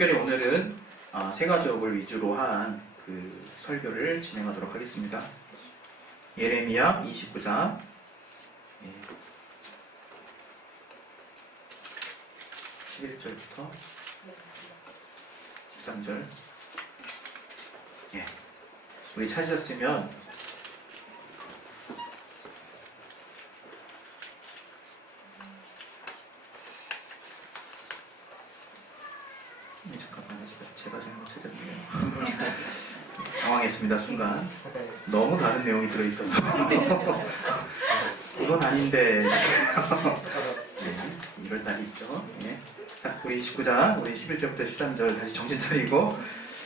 특별히 오늘은 세가족을 위주로 한 그 설교를 진행하도록 하겠습니다. 예레미야 29장 11절부터 13절. 우리 찾으셨으면 잠깐만요. 제가 잘못 찾았네요. 당황했습니다. 순간 너무 다른 내용이 들어있어서 그건 아닌데 이럴 날이 있죠. 자, 우리 29장 우리 11절부터 13절 다시 정신 차리고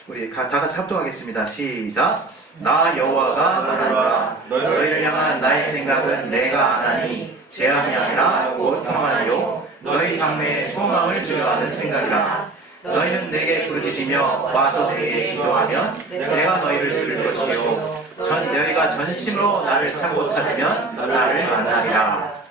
우리 다 같이 합동하겠습니다. 시작. 나 여호와가 말하노라. 너희를 향한 나의 생각은 내가 아나니 재앙이 아니라 곧 평안이요 너희 장래에 소망을 주려 하는 생각이라. 너희는 내게 부르짖으며 와서 내게 기도하면 내가 너희를 들을 것이요 너희가 전심으로 나를 찾고 찾으면 나를 만나리라.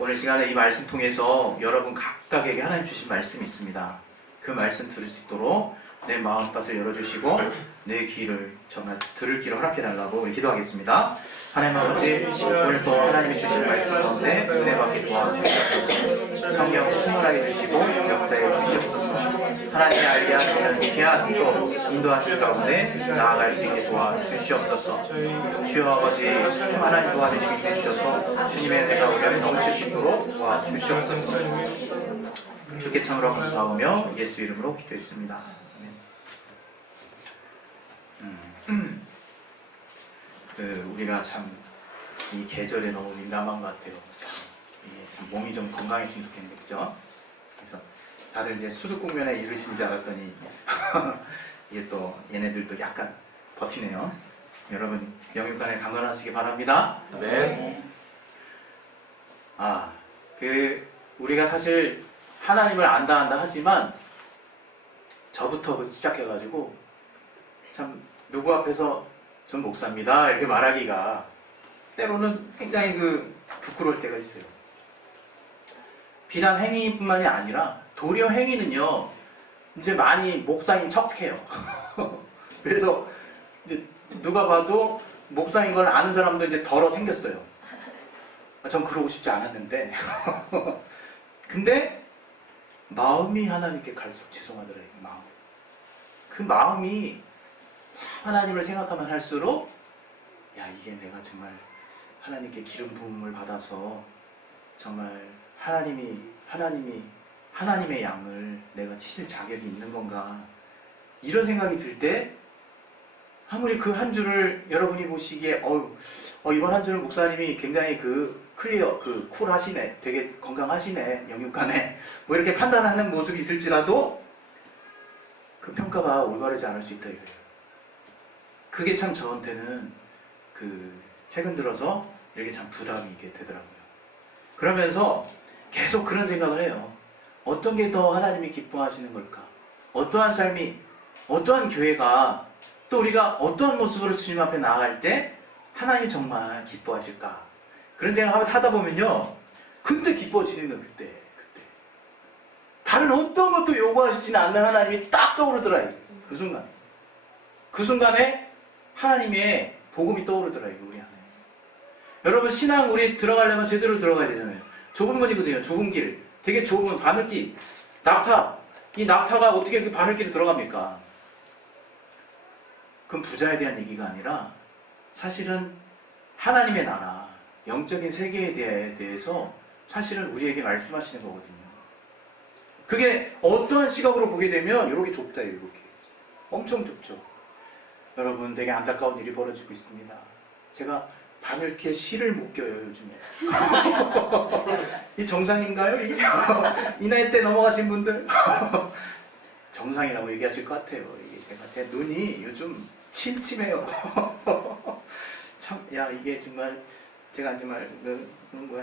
오늘 시간에 이 말씀 통해서 여러분 각각에게 하나님 주신 말씀이 있습니다. 그 말씀 들을 수 있도록 내 마음밭을 열어주시고 내 귀를 정말 들을 귀를 허락해달라고 우리 기도하겠습니다. 하나님 아버지, 오늘 또 하나님이 주신 말씀 가운데 은혜 받게 도와주시옵소서. 성령 충만하게 주시고 역사해 주시옵소서. 하나님의 알게 하시는 귀한 또 인도하신 가운데 나아갈 수 있게 도와주시옵소서. 주여 아버지, 하나님 도와주시기 해주셔서 주님의 은혜가 우리 안에 넘칠 수 있도록 도와주시옵소서. 주께 참으로 감사하며 예수 이름으로 기도했습니다. 우리가 참 이 계절에 너무 민감한 것 같아요. 참 몸이 좀 건강했으면 좋겠는데, 그죠? 그래서 다들 이제 수습 국면에 이르신 줄 알았더니 이게 또 얘네들도 약간 버티네요. 여러분 영육간에 강건하시기 바랍니다. 네. 우리가 사실 하나님을 안다 하지만 저부터 시작해가지고 참 누구 앞에서 전 목사입니다 이렇게 말하기가 때로는 굉장히 부끄러울 때가 있어요. 비단 행위뿐만이 아니라 도리어 행위는요 이제 많이 목사인 척해요. 그래서 이제 누가 봐도 목사인 걸 아는 사람도 이제 덜어 생겼어요. 전 그러고 싶지 않았는데 근데 마음이 하나님께 갈수록 죄송하더라고요. 그 마음이 하나님을 생각하면 할수록 이게 내가 정말 하나님께 기름 부음을 받아서 정말 하나님의 양을 내가 치실 자격이 있는 건가 이런 생각이 들 때 아무리 그 한 주를 여러분이 보시기에 이번 한 주를 목사님이 굉장히 쿨하시네, 되게 건강하시네, 영육하네 뭐 이렇게 판단하는 모습이 있을지라도 그 평가가 올바르지 않을 수 있다 이거예요. 그게 참 저한테는 최근 들어서 이렇게 참 부담이 있게 되더라고요. 그러면서 계속 그런 생각을 해요. 어떤 게 더 하나님이 기뻐하시는 걸까? 어떠한 삶이, 어떠한 교회가 또 우리가 어떠한 모습으로 주님 앞에 나아갈 때 하나님이 정말 기뻐하실까? 그런 생각을 하다 보면요. 그때 기뻐지는 거예요. 그때. 다른 어떤 것도 요구하시지는 않는 하나님이 딱 떠오르더라고요. 그 순간에 하나님의 복음이 떠오르더라고요. 우리 안에. 여러분 신앙 우리 들어가려면 제대로 들어가야 되잖아요. 좁은 문이거든요. 좁은 길. 되게 좁은 바늘길. 이 낙타가 어떻게 그 바늘길에 들어갑니까? 그건 부자에 대한 얘기가 아니라 사실은 하나님의 나라, 영적인 세계에 대해서 사실은 우리에게 말씀하시는 거거든요. 그게 어떠한 시각으로 보게 되면 이렇게 좁다, 이렇게. 엄청 좁죠. 여러분 되게 안타까운 일이 벌어지고 있습니다. 제가 바늘기에 실을 못 껴요, 요즘에. 이 정상인가요? 이게? 이 나이 때 넘어가신 분들? 정상이라고 얘기하실 것 같아요. 제 눈이 요즘 침침해요. 이게 정말, 제가 정말,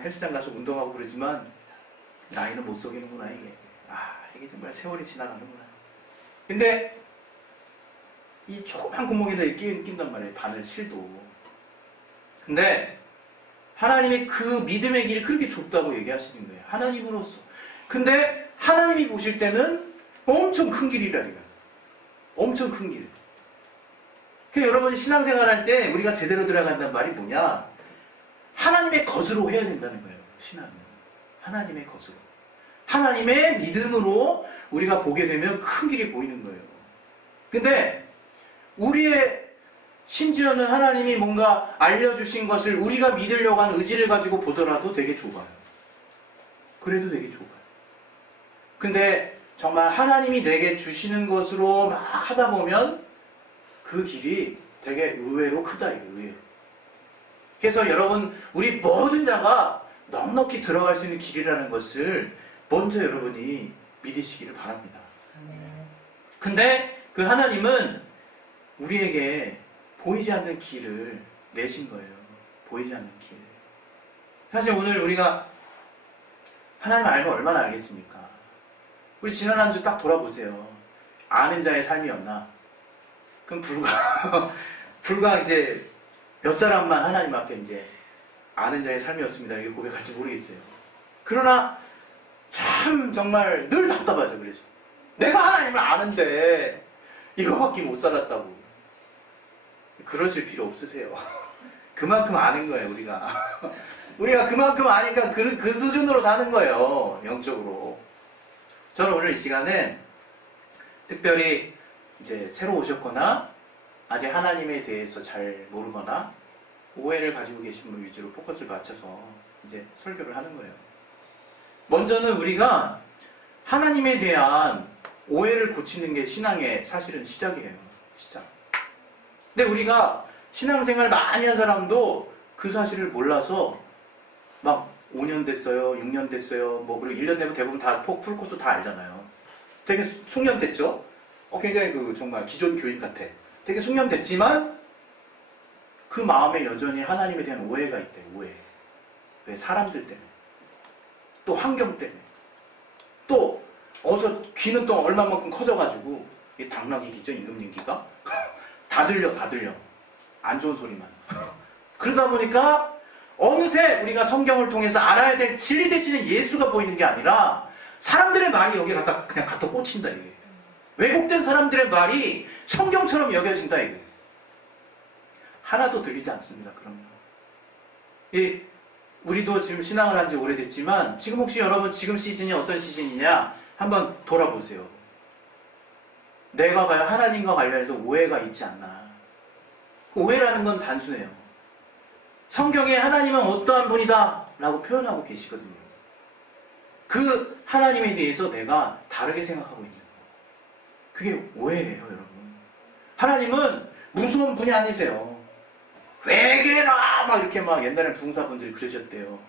헬스장 가서 운동하고 그러지만, 나이는 못 속이는구나, 이게. 이게 정말 세월이 지나가는구나. 근데, 이 조그만 구멍에다 낀단 말이에요. 바늘 실도. 근데 하나님의 그 믿음의 길이 그렇게 좁다고 얘기하시는 거예요. 하나님으로서 근데 하나님이 보실 때는 엄청 큰 길이라니까요. 엄청 큰 길. 그러니까 여러분 신앙생활 할 때 우리가 제대로 들어간다는 말이 뭐냐? 하나님의 것으로 해야 된다는 거예요. 신앙은. 하나님의 것으로. 하나님의 믿음으로 우리가 보게 되면 큰 길이 보이는 거예요. 근데 우리의 심지어는 하나님이 뭔가 알려주신 것을 우리가 믿으려고 하는 의지를 가지고 보더라도 되게 좁아요. 그래도 되게 좁아요. 근데 정말 하나님이 내게 주시는 것으로 막 하다 보면 그 길이 되게 의외로 크다, 이게 의외로. 그래서 여러분, 우리 모든 자가 넉넉히 들어갈 수 있는 길이라는 것을 먼저 여러분이 믿으시기를 바랍니다. 근데 그 하나님은 우리에게 보이지 않는 길을 내신 거예요. 보이지 않는 길. 사실 오늘 우리가 하나님 알면 얼마나 알겠습니까? 우리 지난 한 주 딱 돌아보세요. 아는 자의 삶이었나? 그럼 불과 이제 몇 사람만 하나님 앞에 이제 아는 자의 삶이었습니다. 이렇게 고백할지 모르겠어요. 그러나 참 정말 늘 답답하죠. 그래서 내가 하나님을 아는데 이거밖에 못 살았다고. 그러실 필요 없으세요. 그만큼 아는 거예요, 우리가. 우리가 그만큼 아니까 그 수준으로 사는 거예요, 영적으로. 저는 오늘 이 시간에 특별히 이제 새로 오셨거나 아직 하나님에 대해서 잘 모르거나 오해를 가지고 계신 분 위주로 포커스를 맞춰서 이제 설교를 하는 거예요. 먼저는 우리가 하나님에 대한 오해를 고치는 게 신앙의 사실은 시작이에요. 시작. 근데 우리가 신앙생활 많이 한 사람도 그 사실을 몰라서 막 5년 됐어요, 6년 됐어요, 뭐 그리고 1년 되면 대부분 다 풀코스 다 알잖아요. 되게 숙련됐죠? 굉장히 정말 기존 교인 같아. 되게 숙련됐지만 그 마음에 여전히 하나님에 대한 오해가 있대. 오해. 왜? 사람들 때문에. 또 환경 때문에. 또 어서 귀는 또 얼마만큼 커져가지고 이게 당나귀기죠, 임금님기가. 다 들려. 안 좋은 소리만. 그러다 보니까 어느새 우리가 성경을 통해서 알아야 될 진리 대신에 예수가 보이는 게 아니라 사람들의 말이 여기에 그냥 갖다 꽂힌다, 이게. 왜곡된 사람들의 말이 성경처럼 여겨진다, 이게. 하나도 들리지 않습니다, 그러면. 우리도 지금 신앙을 한 지 오래됐지만 지금 혹시 여러분 지금 시즌이 어떤 시즌이냐 한번 돌아보세요. 내가 과연 하나님과 관련해서 오해가 있지 않나. 오해라는 건 단순해요. 성경에 하나님은 어떠한 분이다 라고 표현하고 계시거든요. 그 하나님에 대해서 내가 다르게 생각하고 있는 거. 그게 오해예요, 여러분. 하나님은 무서운 분이 아니세요. 회개라 막 이렇게 막 옛날에 부흥사분들이 그러셨대요.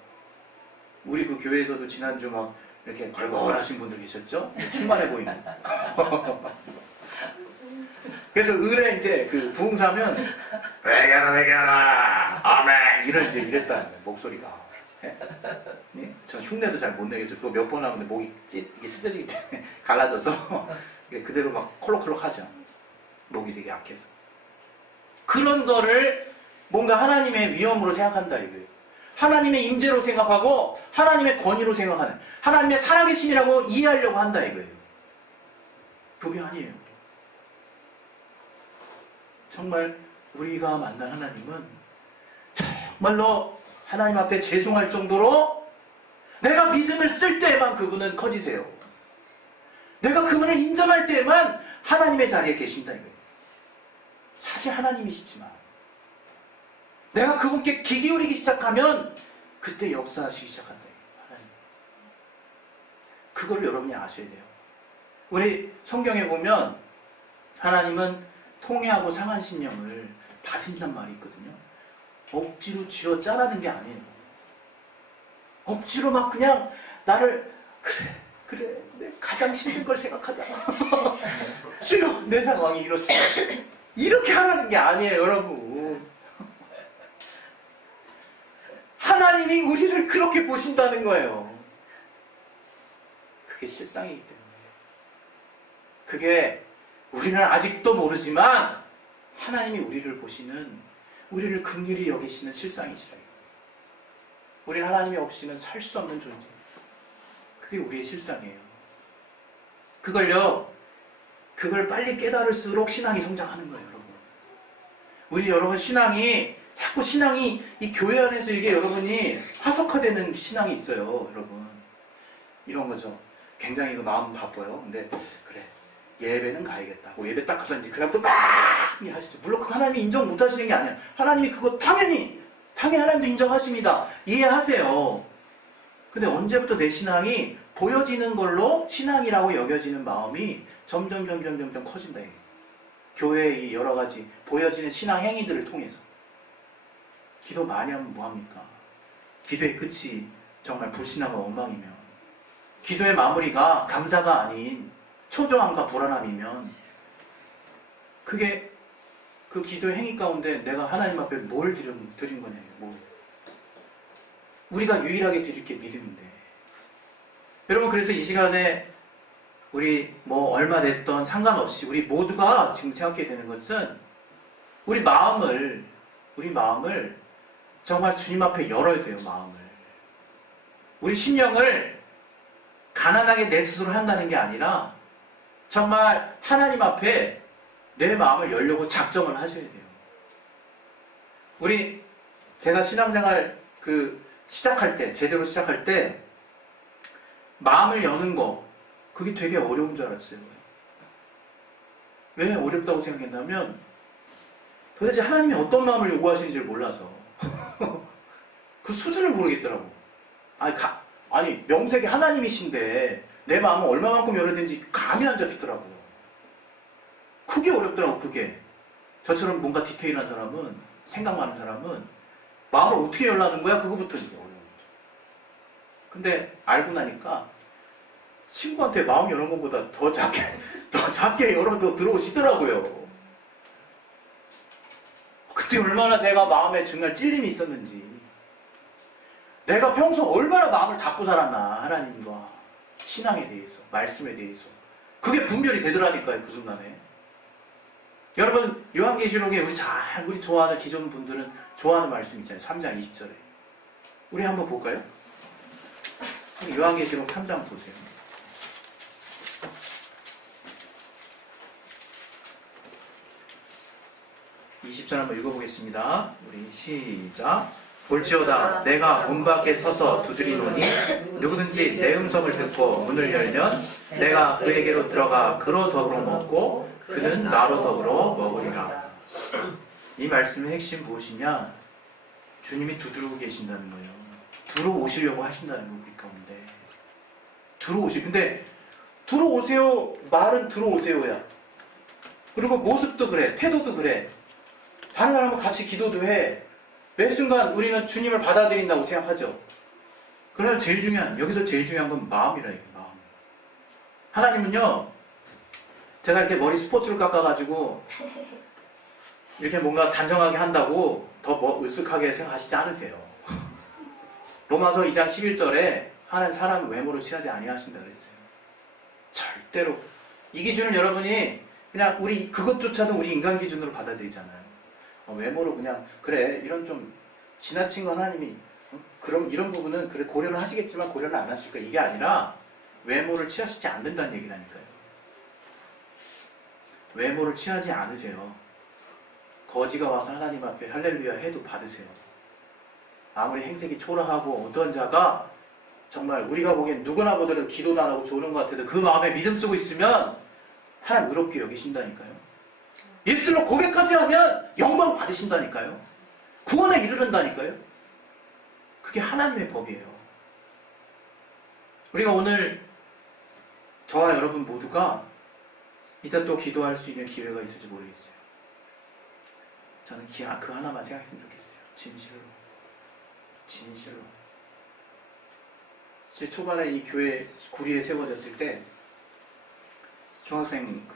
우리 그 교회에서도 지난주 막 이렇게 걸걸하신 분들 계셨죠? 충만해 보이는. 그래서 을에 이제 그 부흥사면 회개라 아멘 이랬다는 거예요, 목소리가. 예? 전 흉내도 잘 못 내겠어요. 그거 몇 번 하면 목이 이게 찢어지기 때문에 갈라져서 그대로 막 콜록콜록 하죠. 목이 되게 약해서. 그런 거를 뭔가 하나님의 위엄으로 생각한다, 이거예요. 하나님의 임재로 생각하고 하나님의 권위로 생각하는, 하나님의 살아계심이라고 이해하려고 한다, 이거예요. 그게 아니에요. 정말 우리가 만난 하나님은 정말로 하나님 앞에 죄송할 정도로 내가 믿음을 쓸 때에만 그분은 커지세요. 내가 그분을 인정할 때에만 하나님의 자리에 계신다, 이거예요. 사실 하나님이시지만 내가 그분께 귀 기울이기 시작하면 그때 역사하시기 시작한다. 하나님. 그걸 여러분이 아셔야 돼요. 우리 성경에 보면 하나님은 통회하고 상한 심령을 받으신단 말이 있거든요. 억지로 쥐어 짜라는 게 아니에요. 억지로 막 그냥 나를 그래 내 가장 힘든 걸 생각하잖아. 주여 내 상황이 이렇습니다. 이렇게 하라는 게 아니에요, 여러분. 하나님이 우리를 그렇게 보신다는 거예요. 그게 실상이기 때문에. 그게 우리는 아직도 모르지만 하나님이 우리를 보시는, 우리를 긍휼히 여기시는 실상이시라. 우리는 하나님이 없이는 살 수 없는 존재입니다. 그게 우리의 실상이에요. 그걸 빨리 깨달을수록 신앙이 성장하는 거예요, 여러분. 우리 여러분 자꾸 신앙이 이 교회 안에서 이게 여러분이 화석화되는 신앙이 있어요, 여러분. 이런 거죠. 굉장히 마음 바빠요. 근데 그래, 예배는 가야겠다. 예배 딱 가서 이제 그다음 또 막 하시죠. 물론 그 하나님이 인정 못 하시는 게 아니에요. 하나님이 그거 당연히 하나님도 인정하십니다. 이해하세요. 근데 언제부터 내 신앙이 보여지는 걸로 신앙이라고 여겨지는 마음이 점점 커진다. 교회의 여러 가지 보여지는 신앙 행위들을 통해서. 기도 많이 하면 뭐합니까? 기도의 끝이 정말 불신하고 엉망이면, 기도의 마무리가 감사가 아닌 초조함과 불안함이면, 그게 그 기도의 행위 가운데 내가 하나님 앞에 뭘 드린 거냐. 우리가 유일하게 드릴 게 믿음인데. 여러분, 그래서 이 시간에 우리 얼마 됐던 상관없이 우리 모두가 지금 생각해야 되는 것은 우리 마음을 정말 주님 앞에 열어야 돼요. 마음을. 우리 심령을 가난하게 내 스스로 한다는 게 아니라 정말 하나님 앞에 내 마음을 열려고 작정을 하셔야 돼요. 제가 신앙생활 제대로 시작할 때 마음을 여는 거, 그게 되게 어려운 줄 알았어요. 왜 어렵다고 생각했냐면 도대체 하나님이 어떤 마음을 요구하시는지를 몰라서 그 수준을 모르겠더라고. 아니 명색이 하나님이신데 내 마음은 얼마만큼 열어야 되는지 감이 안 잡히더라고요. 그게 어렵더라고. 그게 저처럼 뭔가 디테일한 사람은, 생각 많은 사람은 마음을 어떻게 열라는 거야? 그거부터 이게 어려운 거죠. 근데 알고 나니까 친구한테 마음 여는 것보다 더 작게 열어도 들어오시더라고요. 그때 얼마나 제가 마음에 정말 찔림이 있었는지, 내가 평소 얼마나 마음을 닫고 살았나, 하나님과 신앙에 대해서, 말씀에 대해서. 그게 분별이 되더라니까요, 그 순간에. 여러분, 요한계시록에 우리 좋아하는 기존 분들은 좋아하는 말씀 있잖아요. 3장 20절에. 우리 한번 볼까요? 요한계시록 3장 보세요. 20절 한번 읽어보겠습니다. 우리 시작. 볼지어다 내가 문 밖에 서서 두드리노니 누구든지 내 음성을 듣고 문을 열면 내가 그에게로 들어가 그로 더불어 먹고 그는 나로 더불어 먹으리라. 이 말씀의 핵심 무엇이냐? 주님이 두드리고 계신다는 거예요. 들어오시려고 하신다는 거, 우리 가운데. 근데 들어오세요 말은 들어오세요야. 그리고 모습도 그래, 태도도 그래. 다른 사람과 같이 기도도 해. 매 순간 우리는 주님을 받아들인다고 생각하죠. 그러나 여기서 제일 중요한 건 마음이라니까, 마음. 하나님은요, 제가 이렇게 머리 스포츠로 깎아가지고 이렇게 뭔가 단정하게 한다고 더 으쓱하게 생각하시지 않으세요. 로마서 2장 11절에 하나님 사람을 외모로 취하지 아니하신다 그랬어요. 절대로. 이 기준을 여러분이 그냥 그것조차도 우리 인간 기준으로 받아들이잖아요. 외모로 그냥 그래, 이런 좀 지나친 건 하나님이 그럼 이런 부분은 그래 고려는 하시겠지만 고려는 안 하실 거야. 이게 아니라 외모를 취하시지 않는다는 얘기라니까요. 외모를 취하지 않으세요. 거지가 와서 하나님 앞에 할렐루야 해도 받으세요. 아무리 행색이 초라하고 어떤 자가 정말 우리가 보기엔 누구나 보더라도 기도도 안 하고 조는 것 같아도 그 마음에 믿음 쓰고 있으면 하나님 의롭게 여기신다니까요. 입술로 고백까지 하면 영광 받으신다니까요. 구원에 이르른다니까요. 그게 하나님의 법이에요. 우리가 오늘 저와 여러분 모두가 이따 또 기도할 수 있는 기회가 있을지 모르겠어요. 저는 그 하나만 생각했으면 좋겠어요. 진실로. 제 초반에 이 교회 구리에 세워졌을 때 중학생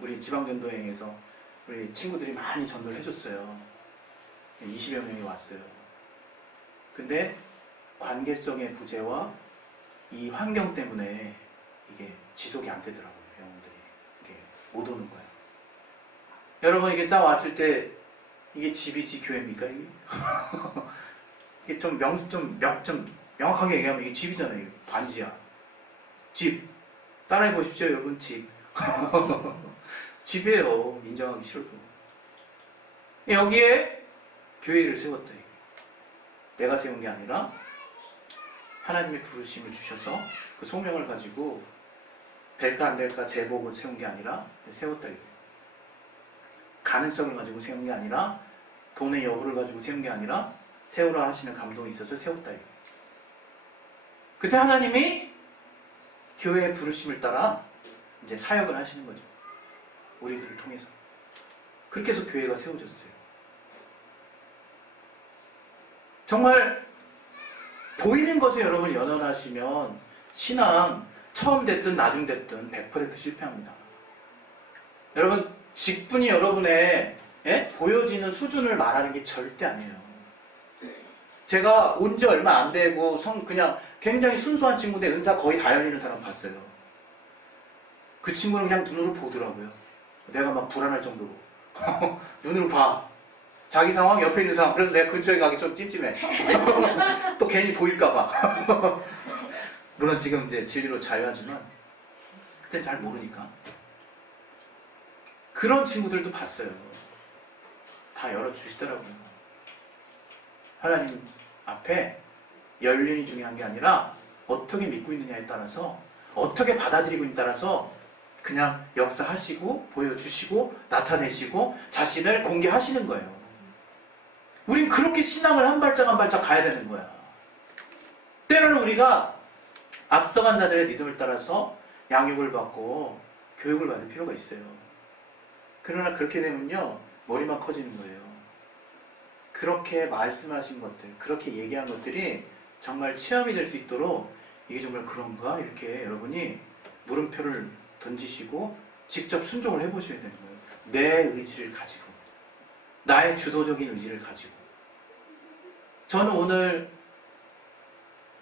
우리 지방전도행에서 우리 친구들이 많이 전도를 해줬어요. 20여 명이 왔어요. 근데 관계성의 부재와 이 환경 때문에 이게 지속이 안 되더라고요. 영혼들이 이게 못 오는 거예요. 여러분, 이게 딱 왔을 때 이게 집이지 교회입니까? 이게? 이게 좀 명확하게 얘기하면 이게 집이잖아요. 이게 반지야. 집. 따라해 보십시오, 여러분. 집. 집이에요. 인정하기 싫어도. 여기에 교회를 세웠다. 내가 세운 게 아니라 하나님의 부르심을 주셔서 그 소명을 가지고 될까 안 될까 재보고 세운 게 아니라 세웠다. 가능성을 가지고 세운 게 아니라 돈의 여부를 가지고 세운 게 아니라 세우라 하시는 감동이 있어서 세웠다. 그때 하나님이 교회의 부르심을 따라 이제 사역을 하시는 거죠. 우리들을 통해서. 그렇게 해서 교회가 세워졌어요. 정말 보이는 것에 여러분 연연하시면 신앙 처음 됐든 나중 됐든 100% 실패합니다. 여러분 직분이 여러분의 보여지는 수준을 말하는 게 절대 아니에요. 제가 온 지 얼마 안 되고 그냥 굉장히 순수한 친구인데 은사 거의 다 열리는 사람 봤어요. 그 친구는 그냥 눈으로 보더라고요. 내가 막 불안할 정도로. 눈으로 봐. 자기 상황, 옆에 있는 상황. 그래서 내가 근처에 가기 좀 찜찜해. 또 괜히 보일까봐. 물론 지금 이제 진리로 자유하지만 그땐 잘 모르니까. 그런 친구들도 봤어요. 다 열어주시더라고요. 하나님 앞에 연륜이 중요한 게 아니라 어떻게 믿고 있느냐에 따라서 어떻게 받아들이고 있느냐에 따라서 그냥 역사하시고 보여주시고 나타내시고 자신을 공개하시는 거예요. 우린 그렇게 신앙을 한 발짝 한 발짝 가야 되는 거야. 때로는 우리가 앞서간 자들의 믿음을 따라서 양육을 받고 교육을 받을 필요가 있어요. 그러나 그렇게 되면요 머리만 커지는 거예요. 그렇게 말씀하신 것들, 그렇게 얘기한 것들이 정말 체험이 될 수 있도록 이게 정말 그런가? 이렇게 여러분이 물음표를 던지시고 직접 순종을 해보셔야 되는 거예요. 내 의지를 가지고, 나의 주도적인 의지를 가지고. 저는 오늘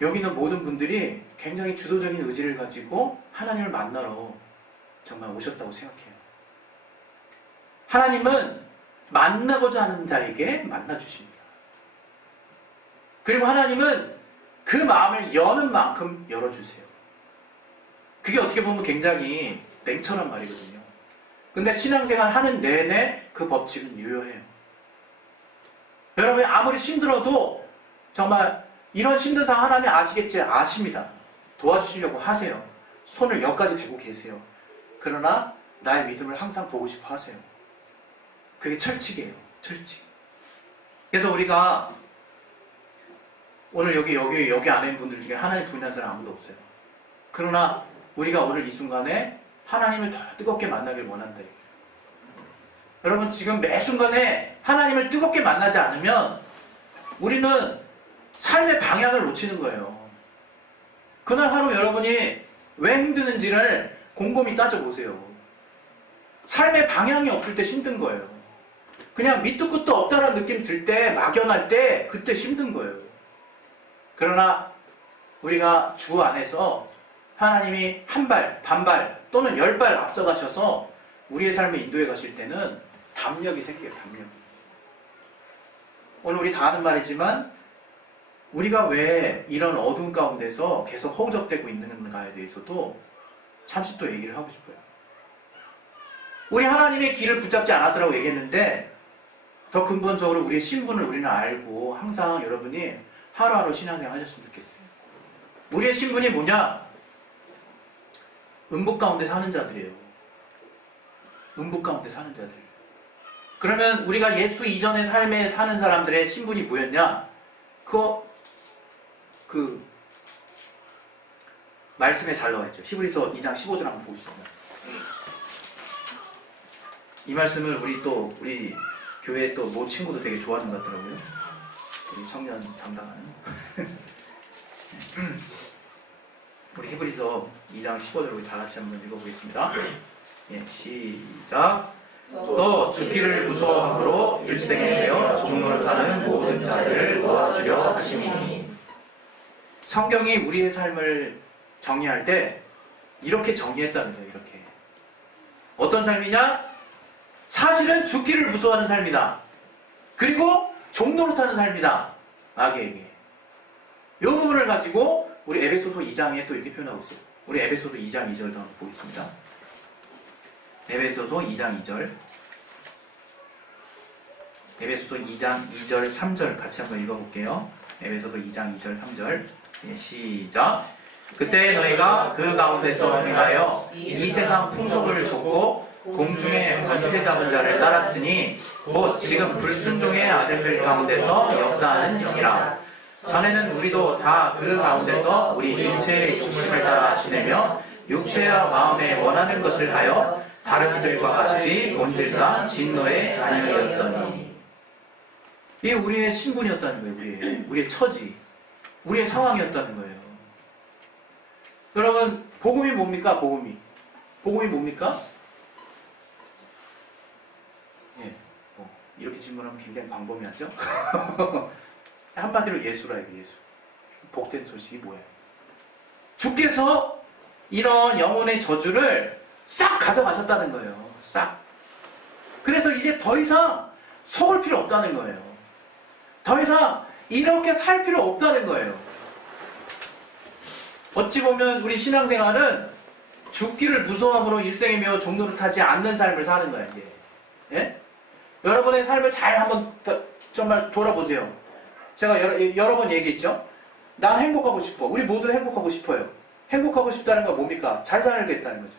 여기 있는 모든 분들이 굉장히 주도적인 의지를 가지고 하나님을 만나러 정말 오셨다고 생각해요. 하나님은 만나고자 하는 자에게 만나주십니다. 그리고 하나님은 그 마음을 여는 만큼 열어주세요. 그게 어떻게 보면 굉장히 냉철한 말이거든요. 근데 신앙생활 하는 내내 그 법칙은 유효해요. 여러분이 아무리 힘들어도 정말 이런 힘든 상황 하나님 아시겠지? 아십니다. 도와주시려고 하세요. 손을 여기까지 대고 계세요. 그러나 나의 믿음을 항상 보고 싶어 하세요. 그게 철칙이에요. 철칙. 그래서 우리가 오늘 여기 안에 있는 분들 중에 하나님 부인한 사람 아무도 없어요. 그러나 우리가 오늘 이 순간에 하나님을 더 뜨겁게 만나길 원한다. 여러분 지금 매 순간에 하나님을 뜨겁게 만나지 않으면 우리는 삶의 방향을 놓치는 거예요. 그날 하루 여러분이 왜 힘드는지를 곰곰이 따져보세요. 삶의 방향이 없을 때 힘든 거예요. 그냥 밑도 끝도 없다는 느낌 들 때, 막연할 때 그때 힘든 거예요. 그러나 우리가 주 안에서 하나님이 한 발, 반발 또는 10발 앞서가셔서 우리의 삶에 인도해 가실 때는 담력이 생겨요. 담력. 오늘 우리 다 하는 말이지만 우리가 왜 이런 어두운 가운데서 계속 허우적대고 있는가에 대해서도 잠시 또 얘기를 하고 싶어요. 우리 하나님의 길을 붙잡지 않았으라고 얘기했는데 더 근본적으로 우리의 신분을 우리는 알고 항상 여러분이 하루하루 신앙생활 하셨으면 좋겠어요. 우리의 신분이 뭐냐? 음복 가운데 사는 자들이에요. 음복 가운데 사는 자들. 그러면 우리가 예수 이전의 삶에 사는 사람들의 신분이 뭐였냐? 그 말씀에 잘 나와 있죠. 히브리서 2장 15절 한번 보겠습니다. 이 말씀을 우리 교회 또 모 친구도 되게 좋아하는 것 같더라고요. 우리 청년 담당하는. 우리 히브리서 2장 15절 우리 다 같이 한번 읽어보겠습니다. 예, 시작. 또 죽기를 무서워함으로 일생에 대어 종로를 타는 모든 자들을 도와주려 하심이니. 성경이 우리의 삶을 정의할 때 이렇게 정의했다는 거예요. 이렇게. 어떤 삶이냐? 사실은 죽기를 무서워하는 삶이다. 그리고 종로를 타는 삶이다. 악에게. 이 부분을 가지고 우리 에베소서 2장에 또 이렇게 표현하고 있어요. 우리 에베소서 2장 2절 더 보겠습니다. 에베소서 2장 2절. 에베소서 2장 2절 3절 같이 한번 읽어볼게요. 에베소서 2장 2절 3절. 예, 시작. 그때 너희가 그 가운데서 행하여 이 세상 풍속을 좇고 공중의 권세 잡은 자를 따랐으니 곧 지금 불순종의 아들들 가운데서 역사하는 영이라. 전에는 우리도 다 그 가운데서 우리 육체의 욕심을 따라 지내며 육체와 마음에 원하는 것을 하여 다른 이들과 같이 본질상 진노의 자녀였더니. 이게 우리의 신분이었다는 거예요. 우리의 처지, 우리의 상황이었다는 거예요. 여러분, 복음이 뭡니까? 복음이 뭡니까? 예, 이렇게 질문하면 굉장히 광범위하죠? 한마디로 예수라 이거 예수. 복된 소식이 뭐예요? 주께서 이런 영혼의 저주를 싹 가져가셨다는 거예요. 싹. 그래서 이제 더 이상 속을 필요 없다는 거예요. 더 이상 이렇게 살 필요 없다는 거예요. 어찌 보면 우리 신앙생활은 죽기를 무서움으로 일생에 매어 종로를 타지 않는 삶을 사는 거야 이제. 예? 여러분의 삶을 잘 한번 정말 돌아보세요. 제가 여러 번 얘기했죠. 난 행복하고 싶어. 우리 모두 행복하고 싶어요. 행복하고 싶다는 건 뭡니까? 잘 살겠다는 거죠.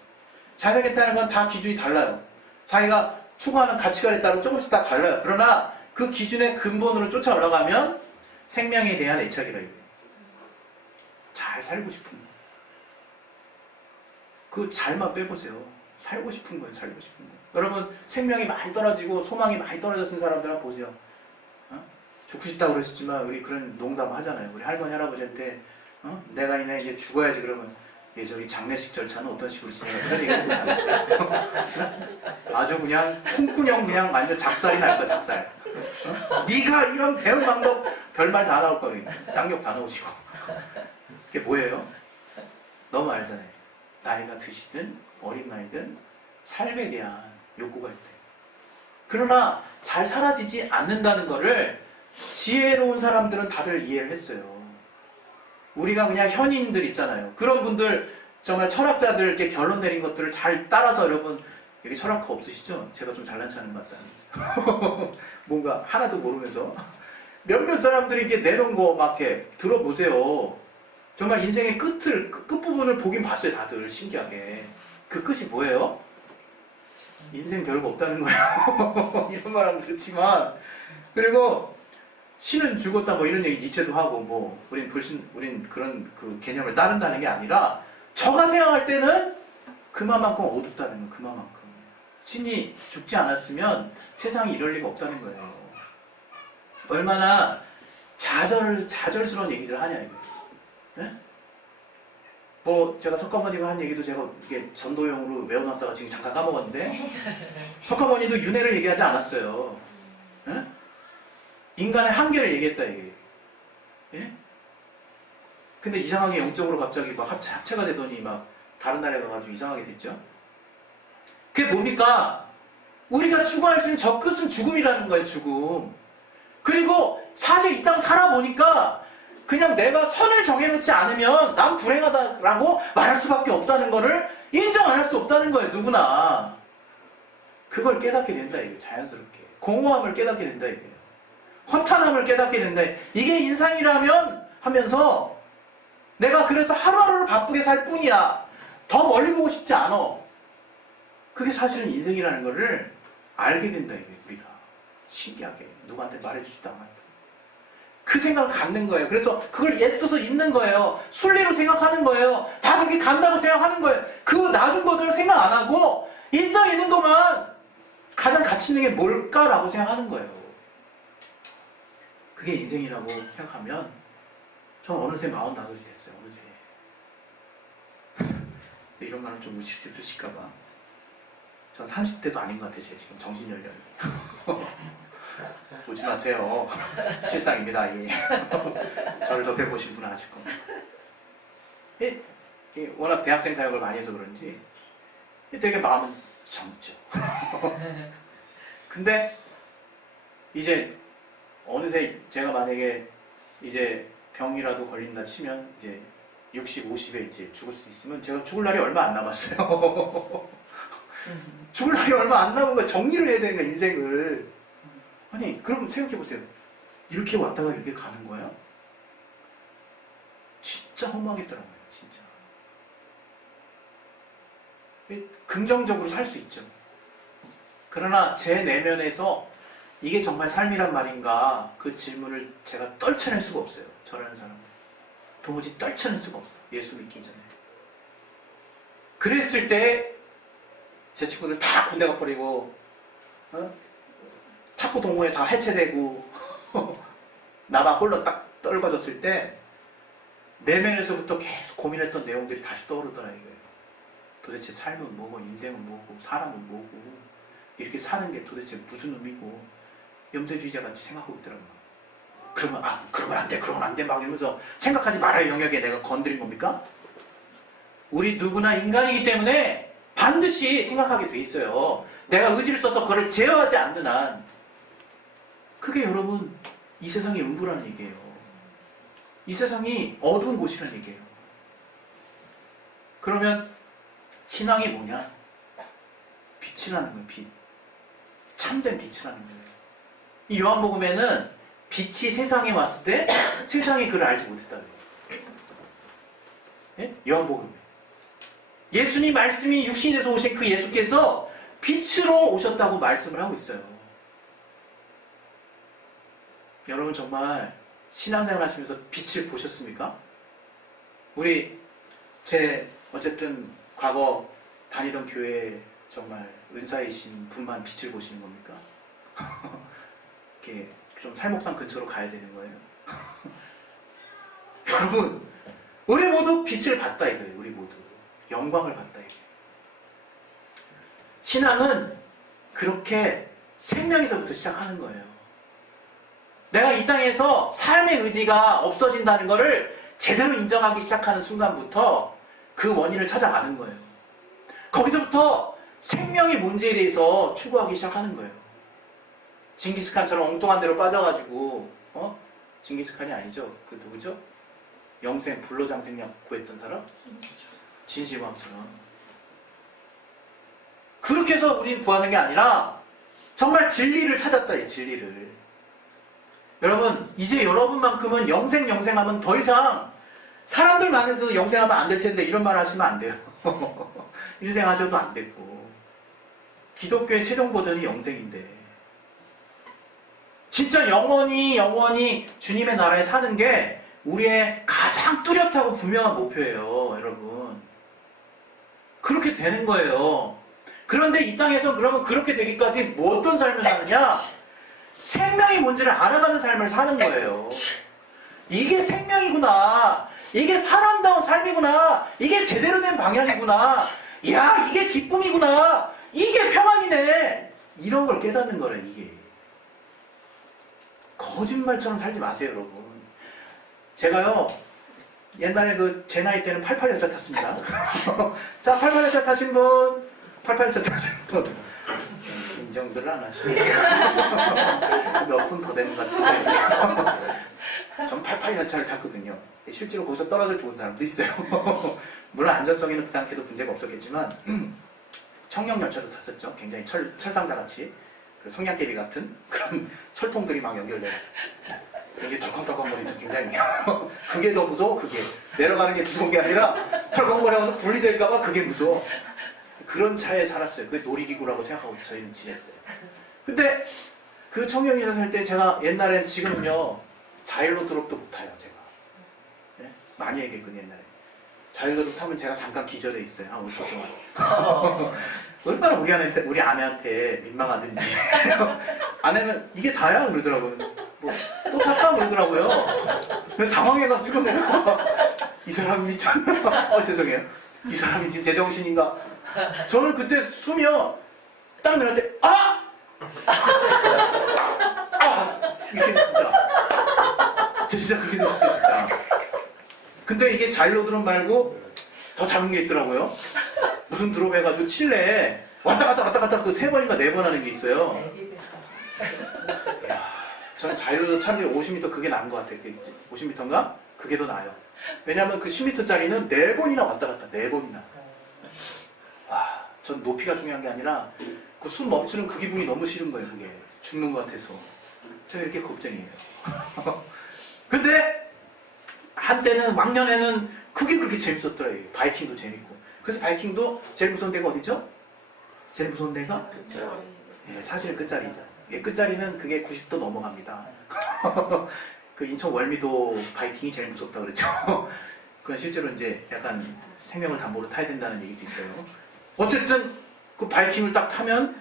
잘 살겠다는 건 다 기준이 달라요. 자기가 추구하는 가치관에 따라 조금씩 다 달라요. 그러나 그 기준의 근본으로 쫓아 올라가면 생명에 대한 애착이라 이거예요. 잘 살고 싶은 거. 그 잘만 빼보세요. 살고 싶은 거예요. 살고 싶은 거. 여러분 생명이 많이 떨어지고 소망이 많이 떨어졌은 사람들 한번 보세요. 죽고 싶다고 그랬었지만 우리 그런 농담 하잖아요. 우리 할머니 할아버지한테 내가 이제 죽어야지 그러면 저기 장례식 절차는 어떤 식으로 진행해? 그런 얘기 하잖아요. 아주 그냥 콩꾸녕 그냥 완전 작살이 날 거야 작살. 네가 이런 배운 방법 별말 다 나올 거예요. 쌍욕 다 나오시고. 그게 뭐예요? 너무 알잖아요. 나이가 드시든 어린 나이든 삶에 대한 욕구가 있대. 그러나 잘 사라지지 않는다는 거를 지혜로운 사람들은 다들 이해를 했어요. 우리가 그냥 현인들 있잖아요. 그런 분들 정말 철학자들 이렇게 결론 내린 것들을 잘 따라서 여러분 여기 철학과 없으시죠? 제가 좀 잘난 체하는 것 같잖아요. 뭔가 하나도 모르면서 몇몇 사람들이 이렇게 내놓은 거 막 이렇게 들어보세요. 정말 인생의 끝부분을 보긴 봤어요. 다들 신기하게. 그 끝이 뭐예요? 인생 별거 없다는 거예요. 이런 말하면 그렇지만 그리고 신은 죽었다 뭐 이런 얘기 니체도 하고 뭐 우린 그런 그 개념을 따른다는 게 아니라 저가 생각할 때는 그만큼 어둡다는 거예요. 그만큼 신이 죽지 않았으면 세상이 이럴 리가 없다는 거예요. 얼마나 좌절스러운 얘기들을 하냐 이거예요. 네? 뭐 제가 석가모니가 한 얘기도 제가 이게 전도용으로 외워놨다가 지금 잠깐 까먹었는데 석가모니도 윤회를 얘기하지 않았어요. 네? 인간의 한계를 얘기했다 이게. 예? 근데 이상하게 영적으로 갑자기 막 합체가 되더니 막 다른 나라에 가가지고 이상하게 됐죠. 그게 뭡니까? 우리가 추구할 수 있는 저 끝은 죽음이라는 거예요. 죽음. 그리고 사실 이 땅 살아보니까 그냥 내가 선을 정해놓지 않으면 난 불행하다라고 말할 수밖에 없다는 거를 인정 안 할 수 없다는 거예요. 누구나. 그걸 깨닫게 된다 이게 자연스럽게. 공허함을 깨닫게 된다 이게. 허탄함을 깨닫게 된다. 이게 인상이라면 하면서 내가 그래서 하루하루를 바쁘게 살 뿐이야. 더 멀리 보고 싶지 않아. 그게 사실은 인생이라는 거를 알게 된다 이게 우리가. 신기하게 누구한테 말해주지도 않았다. 그 생각을 갖는 거예요. 그래서 그걸 애써서 있는 거예요. 순리로 생각하는 거예요. 다 그렇게 간다고 생각하는 거예요. 그 나중 버전을 생각 안 하고 이 땅에 있는 동안 가장 가치 있는 게 뭘까라고 생각하는 거예요. 그게 인생이라고 생각하면 전 어느새 45이 됐어요. 어느새. 이런 말은 좀 무식스러우실까봐. 전 30대도 아닌 것 같아요. 제 지금 정신연령이. 오지 마세요. 실상입니다. 예. 저를 덮여보신 분은 아실 겁니다. 워낙 대학생 사역을 많이 해서 그런지 되게 마음은 젊죠. 근데 이제 어느새 제가 만약에 이제 병이라도 걸린다 치면 이제 60, 50에 이제 죽을 수도 있으면 제가 죽을 날이 얼마 안 남았어요. 죽을 날이 얼마 안 남은 거 정리를 해야 되는 거야, 인생을. 아니, 그럼 생각해보세요. 이렇게 왔다가 이렇게 가는 거야? 진짜 허무하겠더라고요, 진짜. 긍정적으로 살 수 있죠. 그러나 제 내면에서 이게 정말 삶이란 말인가 그 질문을 제가 떨쳐낼 수가 없어요. 저라는 사람은. 도무지 떨쳐낼 수가 없어. 예수 믿기 전에. 그랬을 때 제 친구들 다 군대 가버리고 탁구 동호회 다 해체되고 나만 홀로 딱 떨궈졌을 때 내면에서부터 계속 고민했던 내용들이 다시 떠오르더라 이거예요. 도대체 삶은 뭐고 인생은 뭐고 사람은 뭐고 이렇게 사는 게 도대체 무슨 의미고 염세주의자 같이 생각하고 있더라고요. 그러면 안 돼, 그러면 안 돼 막 이러면서 생각하지 말아요 영역에 내가 건드린 겁니까? 우리 누구나 인간이기 때문에 반드시 생각하게 돼 있어요. 내가 의지를 써서 그걸 제어하지 않는 한 그게 여러분 이 세상의 음부라는 얘기예요. 이 세상이 어두운 곳이라는 얘기예요. 그러면 신앙이 뭐냐? 빛이라는 거예요. 빛. 참된 빛이라는 거예요. 이 요한복음에는 빛이 세상에 왔을 때 세상이 그를 알지 못했다는 거예요. 예? 요한복음. 예수님 말씀이 육신이 돼서 오신 그 예수께서 빛으로 오셨다고 말씀을 하고 있어요. 여러분 정말 신앙생활 하시면서 빛을 보셨습니까? 어쨌든 과거 다니던 교회에 정말 은사이신 분만 빛을 보시는 겁니까? 이렇게 좀 살목산 근처로 가야 되는 거예요. 여러분, 우리 모두 빛을 봤다 이거예요. 우리 모두 영광을 봤다 이거예요. 신앙은 그렇게 생명에서부터 시작하는 거예요. 내가 이 땅에서 삶의 의지가 없어진다는 것을 제대로 인정하기 시작하는 순간부터 그 원인을 찾아가는 거예요. 거기서부터 생명이 뭔지에 대해서 추구하기 시작하는 거예요. 징기스칸처럼 엉뚱한 데로 빠져가지고 징기스칸이 아니죠. 그 누구죠? 영생 불로장생약 구했던 사람? 진시황처럼. 그렇게 해서 우린 구하는 게 아니라 정말 진리를 찾았다. 이 진리를. 여러분 이제 여러분만큼은 영생하면 더 이상 사람들 많아서 영생하면 안 될 텐데 이런 말 하시면 안 돼요. 일생하셔도 안 되고 기독교의 최종 버전이 영생인데 진짜 영원히 주님의 나라에 사는 게 우리의 가장 뚜렷하고 분명한 목표예요. 여러분 그렇게 되는 거예요. 그런데 이 땅에서 그러면 그렇게 되기까지 뭐 어떤 삶을 사느냐? 생명이 뭔지를 알아가는 삶을 사는 거예요. 이게 생명이구나. 이게 사람다운 삶이구나. 이게 제대로 된 방향이구나. 야, 이게 기쁨이구나. 이게 평안이네. 이런 걸 깨닫는 거래, 이게. 거짓말처럼 살지 마세요, 여러분. 제가요, 옛날에 제 나이 때는 88년차 탔습니다. 자, 88년차 타신 분, 88년차 타신 분. 인정들을 안 하시네요. 몇 분 더 되는 것 같은데. 전 88년차를 탔거든요. 실제로 거기서 떨어져 죽은 사람도 있어요. 물론 안전성에는 그 당시에도 문제가 없었겠지만 청룡열차도 탔었죠. 굉장히 철상자같이 그 성냥개비 같은 그런 철통들이 막 연결돼가지고 굉장히 덜컹덜컹거리죠. 굉장히. 그게 더 무서워. 그게 내려가는 게 무서운 게 아니라 덜컹거려서 분리될까봐 그게 무서워. 그런 차에 살았어요. 그게 놀이기구라고 생각하고 저희는 지냈어요. 근데 그 청룡열차 살 때 제가 옛날엔 지금은요 자일로 드롭도 못 타요. 제가 네? 많이 얘기했거든요. 옛날에 자일로 드롭 타면 제가 잠깐 기절해 있어요. 한 5초 동안. 얼마나 우리 아내한테 민망하든지. 아내는 이게 다야 그러더라고요. 뭐 또 탔다 그러더라고요. 그래서 당황해가지고 이 사람이 미쳤나? 죄송해요. 이 사람이 지금 제정신인가? 저는 그때 숨이요 딱 내릴 때 이렇게 진짜 저 진짜 그렇게 됐어요 진짜. 근데 이게 자일로 드롭 말고 더 작은 게 있더라고요. 무슨 드롭 해가지고 칠레에 왔다 갔다 그 3번인가 4번 하는 게 있어요. 저는 자일로 차라리 50m 그게 나은 것 같아요. 50m인가? 그게 더 나아요. 왜냐하면 그 10m짜리는 4번이나 왔다 갔다 4번이나. 와, 전 높이가 중요한 게 아니라 그 숨 멈추는 그 기분이 너무 싫은 거예요. 그게 죽는 것 같아서. 제가 이렇게 겁쟁이에요. 근데 한때는 왕년에는 그게 그렇게 재밌었더라고요. 바이킹도 재밌고. 그래서 바이킹도 제일 무서운 데가 어디죠? 제일 무서운 데가? 예, 사실 끝자리죠. 예, 끝자리는 그게 90도 넘어갑니다. 그 인천 월미도 바이킹이 제일 무섭다 그랬죠. 그건 실제로 이제 약간 생명을 담보로 타야 된다는 얘기도 있어요. 어쨌든 그 바이킹을 딱 타면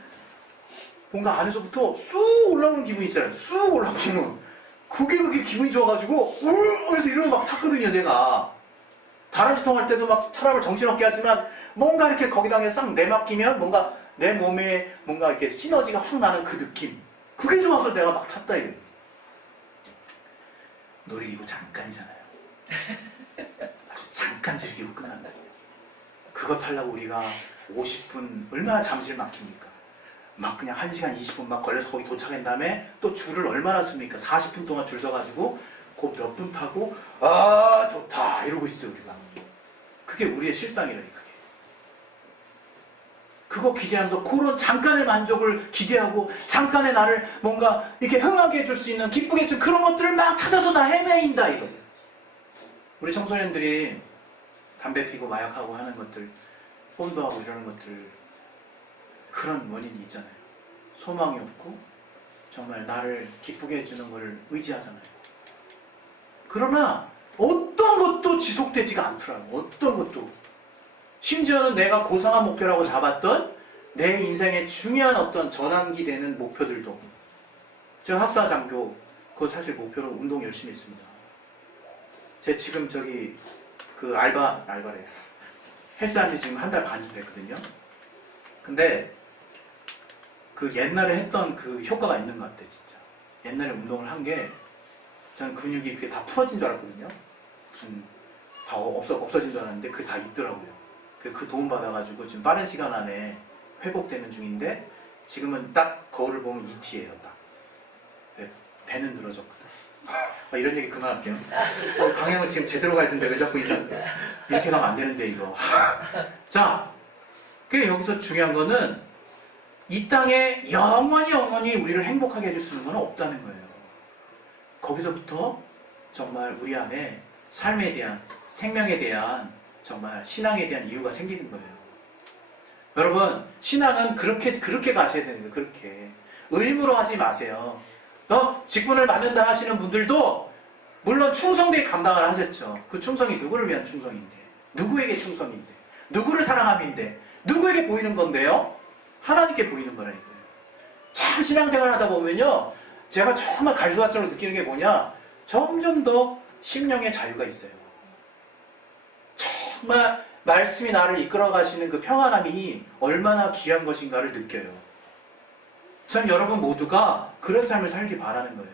뭔가 안에서부터 쑥 올라오는 기분이 있잖아요. 쑥 올라오는. 그게 그렇게 기분이 좋아가지고 그래서 이러면 막 탔거든요. 제가 다람쥐 통할 때도 막 사람을 정신없게 하지만 뭔가 이렇게 거기다 싹 내맡기면 뭔가 내 몸에 뭔가 이렇게 시너지가 확 나는 그 느낌, 그게 좋아서 내가 막 탔다 이래요. 놀이기구 잠깐이잖아요. 아주 잠깐 즐기고 끝난다. 그거 타려고 우리가 50분 얼마나 잠실 막힙니까? 막 그냥 1시간 20분 막 걸려서 거기 도착한 다음에 또 줄을 얼마나 씁니까? 40분 동안 줄 서가지고 그 몇 분 타고 아 좋다 이러고 있어요 우리가. 그게 우리의 실상이라니까. 그거 기대하면서 그런 잠깐의 만족을 기대하고 잠깐의 나를 뭔가 이렇게 흥하게 해줄 수 있는, 기쁘게 해줄 그런 것들을 막 찾아서 나 헤매인다 이거예요. 우리 청소년들이 담배 피고 마약하고 하는 것들, 폰도 하고 이러는 것들, 그런 원인이 있잖아요. 소망이 없고 정말 나를 기쁘게 해주는 걸 의지하잖아요. 그러나 어떤 것도 지속되지가 않더라고요. 어떤 것도. 심지어는 내가 고상한 목표라고 잡았던 내 인생의 중요한 어떤 전환기 되는 목표들도. 제가 학사장교, 그거 사실 목표로 운동 열심히 했습니다. 제가 지금 저기 그 알바래. 헬스한 지 지금 한 달 반쯤 됐거든요. 근데 그 옛날에 했던 그 효과가 있는 것 같아요, 진짜. 옛날에 운동을 한 게 저는 근육이 그게 다 풀어진 줄 알았거든요. 무슨 다 없어진 줄 알았는데 그게 다 있더라고요. 그 도움 받아가지고 지금 빠른 시간 안에 회복되는 중인데 지금은 딱 거울을 보면 ET예요, 딱. 네, 배는 늘어졌거든. 이런 얘기 그만할게요. 방향을 지금 제대로 가야 되는데 왜 자꾸 이렇게 가면 안 되는데 이거. 자, 그 여기서 중요한 거는 이 땅에 영원히 우리를 행복하게 해줄 수 있는 건 없다는 거예요. 거기서부터 정말 우리 안에 삶에 대한, 생명에 대한, 정말 신앙에 대한 이유가 생기는 거예요. 여러분, 신앙은 그렇게 가셔야 되는 거예요. 그렇게 의무로 하지 마세요. 직분을 맡는다 하시는 분들도 물론 충성되게 감당을 하셨죠. 그 충성이 누구를 위한 충성인데, 누구에게 충성인데, 누구를 사랑함인데, 누구에게 보이는 건데요? 하나님께 보이는 거라니까요. 참 신앙생활 하다 보면요, 제가 정말 갈수갈수록 느끼는 게 뭐냐, 점점 더 심령의 자유가 있어요. 정말 말씀이 나를 이끌어 가시는 그 평안함이 얼마나 귀한 것인가를 느껴요. 전 여러분 모두가 그런 삶을 살길 바라는 거예요.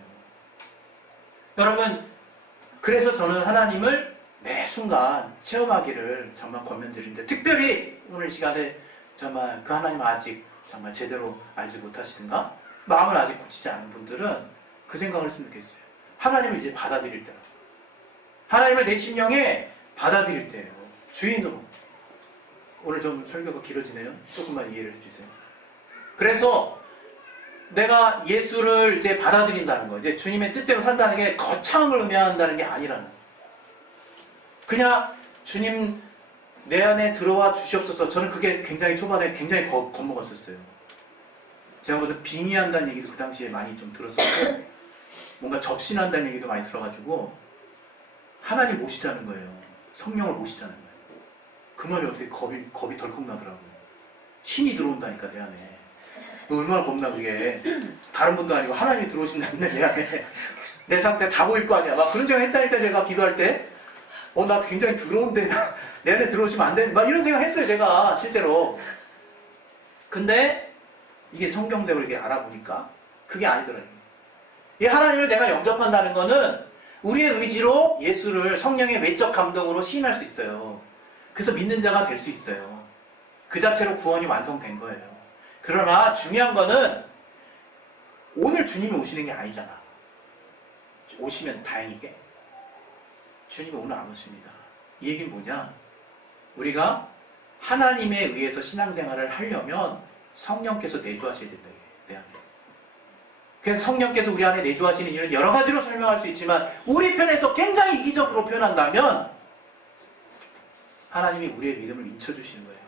여러분, 그래서 저는 하나님을 매 순간 체험하기를 정말 권면드리는데, 특별히 오늘 시간에 정말 그 하나님을 아직 정말 제대로 알지 못하시든가 마음을 아직 고치지 않은 분들은 그 생각을 했으면 좋겠어요. 하나님을 이제 받아들일 때라고. 하나님을 내 심령에 받아들일 때예요. 주인으로. 오늘 좀 설교가 길어지네요. 조금만 이해를 해주세요. 그래서 내가 예수를 이제 받아들인다는 거, 이제 주님의 뜻대로 산다는 게 거창함을 의미한다는 게 아니라는 거. 그냥 주님 내 안에 들어와 주시옵소서. 저는 그게 굉장히 초반에 굉장히 겁먹었었어요. 제가 무슨 빙의한다는 얘기도 그 당시에 많이 좀 들었었고, 뭔가 접신한다는 얘기도 많이 들어가지고, 하나님 모시자는 거예요. 성령을 모시자는 거예요. 그 말이 어떻게 겁이 덜컥 나더라고요. 신이 들어온다니까, 내 안에. 얼마나 겁나, 그게. 다른 분도 아니고 하나님이 들어오신다는데, 내 안에. 내 상태 다 보일 거 아니야. 막 그런 생각 했다니까, 제가 기도할 때. 나 굉장히 더러운데, 내 안에 들어오시면 안 되는, 막 이런 생각 했어요, 제가, 실제로. 근데, 이게 성경대로 이렇게 알아보니까, 그게 아니더라고요. 이 하나님을 내가 영접한다는 거는, 우리의 의지로 예수를 성령의 외적 감동으로 시인할 수 있어요. 그래서 믿는 자가 될 수 있어요. 그 자체로 구원이 완성된 거예요. 그러나 중요한 거는 오늘 주님이 오시는 게 아니잖아. 오시면 다행이게. 주님이 오늘 안 오십니다. 이 얘기는 뭐냐? 우리가 하나님에 의해서 신앙생활을 하려면 성령께서 내주하셔야 된다. 내한테. 그래서 성령께서 우리 안에 내주하시는 이유는 여러 가지로 설명할 수 있지만 우리 편에서 굉장히 이기적으로 표현한다면 하나님이 우리의 믿음을 인쳐주시는 거예요.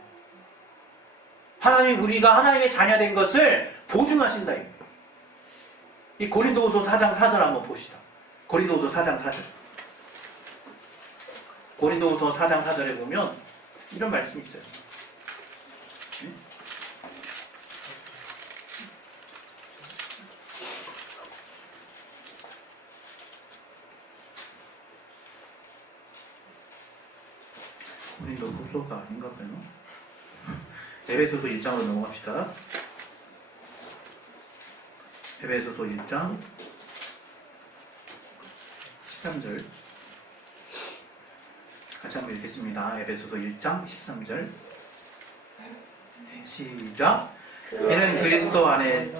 하나님이 우리가 하나님의 자녀된 것을 보증하신다. 이 고린도후서 4장 4절 한번 봅시다. 고린도후서 4장 4절. 고린도후서 4장 4절에 보면 이런 말씀이 있어요. 고린도후서가 아닌가 봐요. 에베소서 1장으로 넘어갑시다. 에베소서 1장 13절 같이 한번 읽겠습니다. 에베소서 1장 13절 시작. 이는 그리스도 안에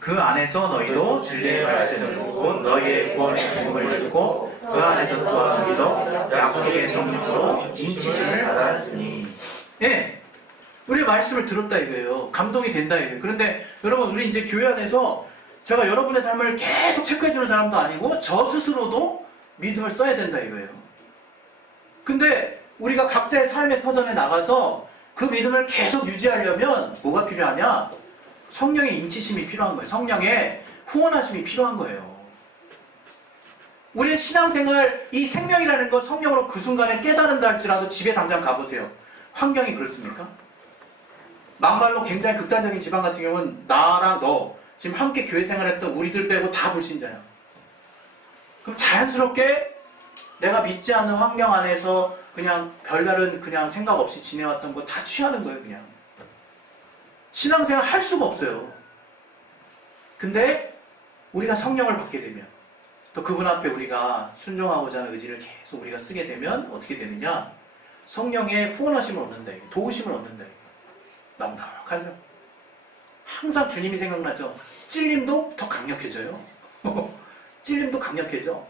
그 안에서 너희도 진리의 말씀 곧 너희의 구원의 복음을 듣고 그 안에서 또한 믿어 약속의 성령으로 인치심을 받았으니. 예, 우리의 말씀을 들었다 이거예요. 감동이 된다 이거예요. 그런데 여러분, 우리 이제 교회 안에서 제가 여러분의 삶을 계속 체크해주는 사람도 아니고 저 스스로도 믿음을 써야 된다 이거예요. 근데 우리가 각자의 삶의 터전에 나가서 그 믿음을 계속 유지하려면 뭐가 필요하냐? 성령의 인치심이 필요한 거예요. 성령의 후원하심이 필요한 거예요. 우리의 신앙생활, 이 생명이라는 거 성령으로 그 순간에 깨달은다 할지라도 집에 당장 가보세요. 환경이 그렇습니까? 막말로 굉장히 극단적인 집안 같은 경우는 나랑 너 지금 함께 교회 생활했던 우리들 빼고 다 불신자야. 그럼 자연스럽게 내가 믿지 않는 환경 안에서 그냥 별다른 그냥 생각 없이 지내왔던 거 다 취하는 거예요. 그냥 신앙생활 할 수가 없어요. 근데 우리가 성령을 받게 되면 또 그분 앞에 우리가 순종하고자 하는 의지를 계속 우리가 쓰게 되면 어떻게 되느냐? 성령의 후원하심을 얻는다. 도우심을 얻는다. 넉넉하죠. 항상 주님이 생각나죠. 찔림도 더 강력해져요. 찔림도 강력해져.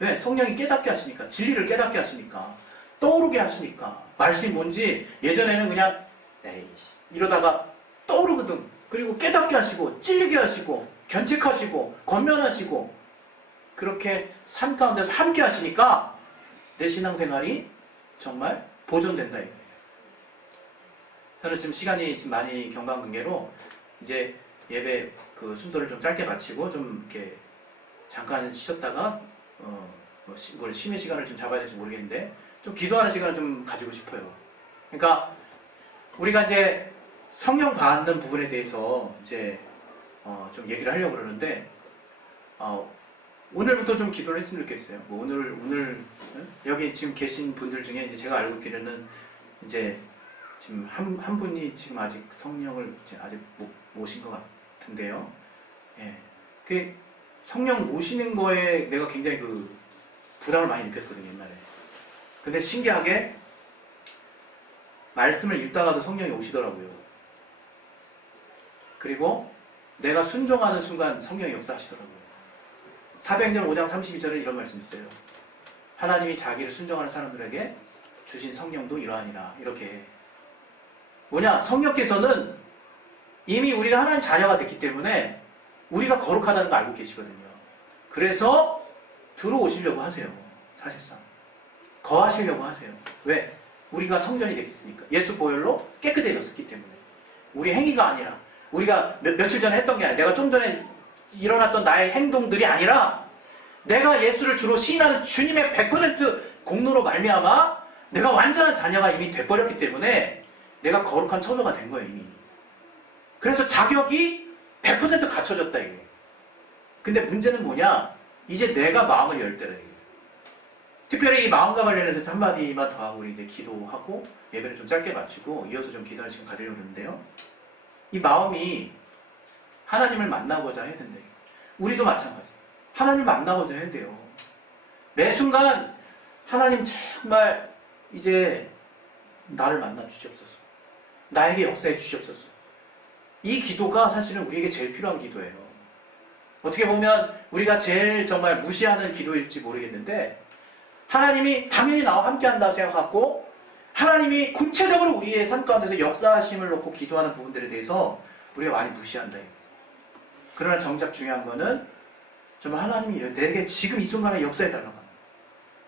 왜? 성령이 깨닫게 하시니까. 진리를 깨닫게 하시니까. 떠오르게 하시니까. 말씀이 뭔지 예전에는 그냥 에이 이러다가 떠오르거든. 그리고 깨닫게 하시고 찔리게 하시고 견책하시고 권면하시고 그렇게 삶 가운데서 함께 하시니까 내 신앙생활이 정말 보존된다 이거예요. 저는 지금 시간이 지금 많이 경과관계로 이제 예배 그 순서를 좀 짧게 마치고 좀 이렇게 잠깐 쉬었다가 이걸 쉬는 시간을 좀 잡아야 될지 모르겠는데 좀 기도하는 시간을 좀 가지고 싶어요. 그러니까 우리가 이제 성령 받는 부분에 대해서 이제 좀 얘기를 하려고 그러는데 오늘부터 좀 기도를 했으면 좋겠어요. 뭐 오늘 여기 지금 계신 분들 중에 이제 제가 알고 있기로는 이제 지금 한 분이 지금 아직 성령을 아직 못 모신 것 같은데요. 예, 그 성령 모시는 거에 내가 굉장히 그 부담을 많이 느꼈거든요 옛날에. 근데 신기하게 말씀을 읽다가도 성령이 오시더라고요. 그리고 내가 순종하는 순간 성령이 역사하시더라고요. 사도행전 5장 32절에 이런 말씀이 있어요. 하나님이 자기를 순종하는 사람들에게 주신 성령도 이러하니라. 이렇게 뭐냐? 성령께서는 이미 우리가 하나님 자녀가 됐기 때문에 우리가 거룩하다는 거 알고 계시거든요. 그래서 들어오시려고 하세요. 사실상 거하시려고 하세요. 왜? 우리가 성전이 됐으니까. 예수 보혈로 깨끗해졌기 때문에. 우리 행위가 아니라 우리가 며칠 전에 했던 게 아니라 내가 좀 전에 일어났던 나의 행동들이 아니라 내가 예수를 주로 시인하는 주님의 100% 공로로 말미암아 내가 완전한 자녀가 이미 돼버렸기 때문에 내가 거룩한 처소가 된 거예요 이미. 그래서 자격이 100% 갖춰졌다 이게. 근데 문제는 뭐냐? 이제 내가 마음을 열 때라 이게. 특별히 이 마음과 관련해서 한마디만 더 하고 우리 이제 기도하고 예배를 좀 짧게 마치고 이어서 좀 기도하는 시간 가지려고 그러는데요. 이 마음이 하나님을 만나고자 해야 된다. 우리도 마찬가지. 하나님을 만나고자 해야 돼요. 매 순간 하나님 정말 이제 나를 만나 주시옵소서. 나에게 역사해 주시옵소서. 이 기도가 사실은 우리에게 제일 필요한 기도예요. 어떻게 보면 우리가 제일 정말 무시하는 기도일지 모르겠는데 하나님이 당연히 나와 함께한다고 생각하고 하나님이 구체적으로 우리의 삶 가운데서 역사하심을 놓고 기도하는 부분들에 대해서 우리가 많이 무시한다. 그러나 정작 중요한 거는 정말 하나님이 내게 지금 이 순간에 역사해달라고 하는,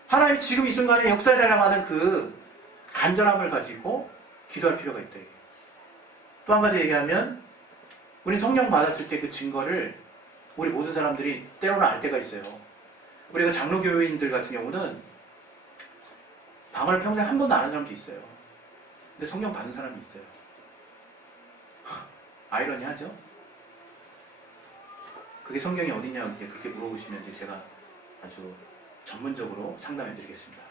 하나님이 지금 이 순간에 역사해달라고 하는 그 간절함을 가지고 기도할 필요가 있다. 또 한 가지 얘기하면 우리 성령 받았을 때 그 증거를 우리 모든 사람들이 때로는 알 때가 있어요. 우리 그 장로교인들 같은 경우는 방언을 평생 한 번도 안 한 사람도 있어요. 근데 성령 받은 사람이 있어요. 아이러니하죠? 그게 성경이 어디냐 이제 그렇게 물어보시면 이제 제가 아주 전문적으로 상담해 드리겠습니다.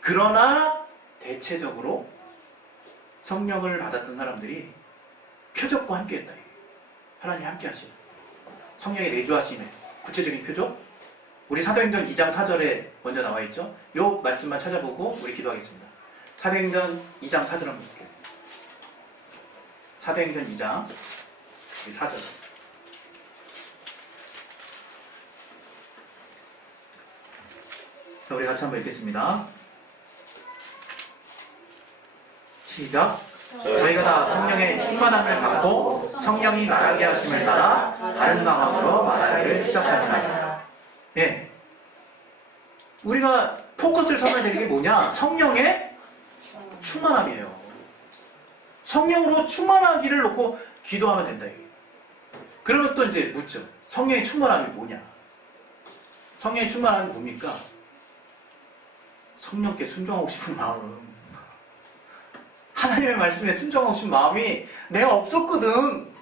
그러나 대체적으로 성령을 받았던 사람들이 표적과 함께 했다. 하나님이 함께 하시는 성령의 내주하심의 구체적인 표적, 우리 사도행전 2장 4절에 먼저 나와 있죠. 이 말씀만 찾아보고 우리 기도하겠습니다. 사도행전 2장 4절 한번 볼게요. 사도행전 2장 4절. 자, 우리 같이 한번 읽겠습니다. 시작. 저희가 다 성령의 충만함을 받고 성령이 말하게 하심을 따라 다른 방언으로 말하기를 시작합니다. 예. 우리가 포커스를 삼아야 되는 게 뭐냐? 성령의 충만함이에요. 성령으로 충만하기를 놓고 기도하면 된다. 이게. 그러면 또 이제 묻죠. 성령의 충만함이 뭐냐? 성령의 충만함이 뭡니까? 성령께 순종하고 싶은 마음. 하나님의 말씀에 순종하고 싶은 마음이 내가 없었거든.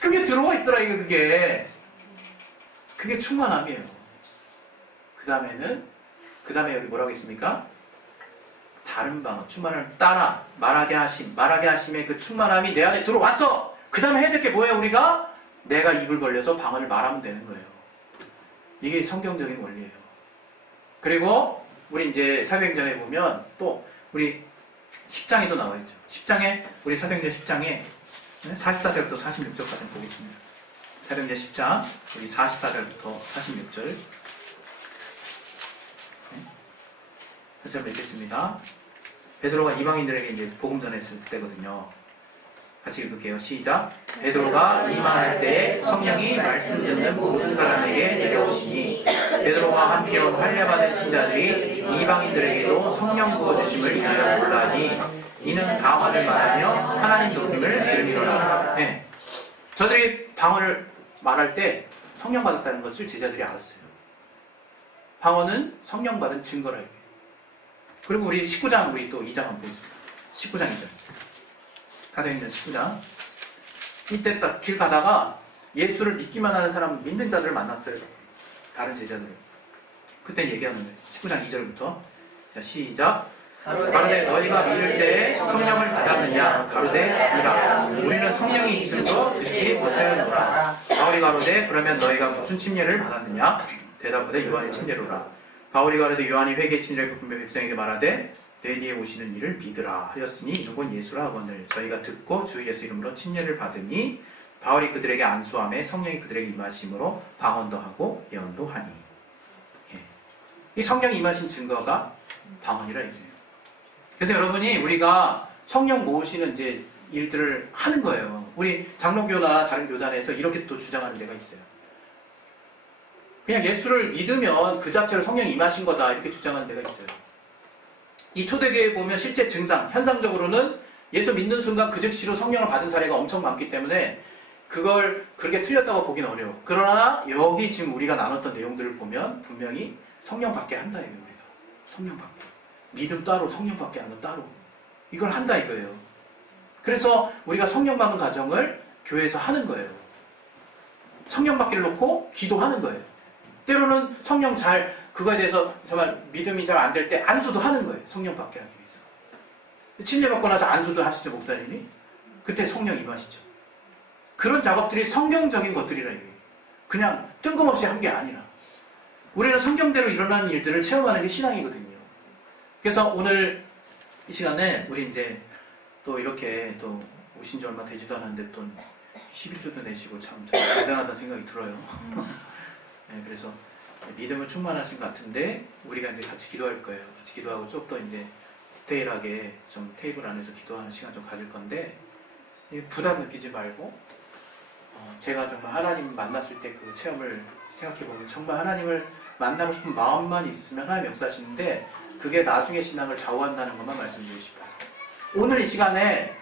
그게 들어와 있더라, 이거 그게. 그게 충만함이에요. 그 다음에 여기 뭐라고 했습니까? 다른 방언, 충만함을 따라 말하게 하심의 그 충만함이 내 안에 들어왔어! 그 다음에 해야 될 게 뭐예요, 우리가? 내가 입을 벌려서 방언을 말하면 되는 거예요. 이게 성경적인 원리예요. 그리고 우리 이제 사도행전에 보면 또 우리 10장에도 나와 있죠. 10장에 우리 사도행전 10장에 44절부터 46절까지 보겠습니다. 사도행전 10장 우리 44절부터 46절 다시 한번 읽겠습니다. 베드로가 이방인들에게 이제 복음 전했을 때거든요. 같이 읽을게요. 시작. 베드로가 이 말할 때에 성령이 말씀 듣는 모든 사람에게 내려오시니 베드로와 함께 온 할례받은 신자들이 이방인들에게도 성령 부어주심을 인하여 몰라하니 이는 방언을 말하며 하나님 높임을 들으리로라. 네. 저들이 방언을 말할 때 성령 받았다는 것을 제자들이 알았어요. 방언은 성령 받은 증거라. 그리고 우리 19장 우리 또 2장 한번 보겠습니다. 19장 2절. 사도행전 19장. 이때 딱 길 가다가 예수를 믿기만 하는 사람, 믿는 자들을 만났어요. 다른 제자들. 그때 얘기하는 거예요. 19장 2절부터. 자, 시작. 가로되 너희가 믿을 때에 성령을 받았느냐? 가로되 이라. 우리는 성령이 있음도 듣지 못하였노라. 바울이 가로되 그러면 너희가 무슨 침례를 받았느냐? 대답하되 요한의 침례로라. 바울이 가로되 요한이 회개 침례를 베풀며 백성에게 말하되 내 뒤에 오시는 이를 믿으라 하였으니 이는 예수라 하거늘 저희가 듣고 주 예수 이름으로 침례를 받으니 바울이 그들에게 안수함에 성령이 그들에게 임하심으로 방언도 하고 예언도 하니. 예. 이 성령이 임하신 증거가 방언이라 이제요. 그래서 여러분이 우리가 성령 모으시는 이제 일들을 하는 거예요. 우리 장로교나 다른 교단에서 이렇게 또 주장하는 데가 있어요. 그냥 예수를 믿으면 그 자체로 성령이 임하신 거다 이렇게 주장하는 데가 있어요. 이 초대교회에 보면 실제 증상, 현상적으로는 예수 믿는 순간 그 즉시로 성령을 받은 사례가 엄청 많기 때문에 그걸 그렇게 틀렸다고 보기는 어려워. 그러나 여기 지금 우리가 나눴던 내용들을 보면 분명히 성령 받게 한다 이거예요. 우리가 성령 받게. 믿음 따로, 성령 받게 하는 거 따로. 이걸 한다 이거예요. 그래서 우리가 성령 받는 과정을 교회에서 하는 거예요. 성령 받기를 놓고 기도하는 거예요. 때로는 성령 그거에 대해서 정말 믿음이 잘 안 될 때 안수도 하는 거예요. 성령 받게 하기 위해서. 침례 받고 나서 안수도 하시죠, 목사님이? 그때 성령 임하시죠. 그런 작업들이 성경적인 것들이라 이거예요. 그냥 뜬금없이 한 게 아니라. 우리는 성경대로 일어나는 일들을 체험하는 게 신앙이거든요. 그래서 오늘 이 시간에 우리 이제 또 이렇게 또 오신 지 얼마 되지도 않았는데 또 11조도 내시고 참 대단하다는 생각이 들어요. 네, 그래서 믿음을 충만하신 것 같은데 우리가 이제 같이 기도할 거예요. 같이 기도하고 좀 더 이제 디테일하게 좀 테이블 안에서 기도하는 시간 좀 가질 건데 부담 느끼지 말고 제가 정말 하나님 만났을 때 그 체험을 생각해 보면 정말 하나님을 만나고 싶은 마음만 있으면 하나님 역사하시는데 그게 나중에 신앙을 좌우한다는 것만 말씀드리고 싶어요. 오늘 이 시간에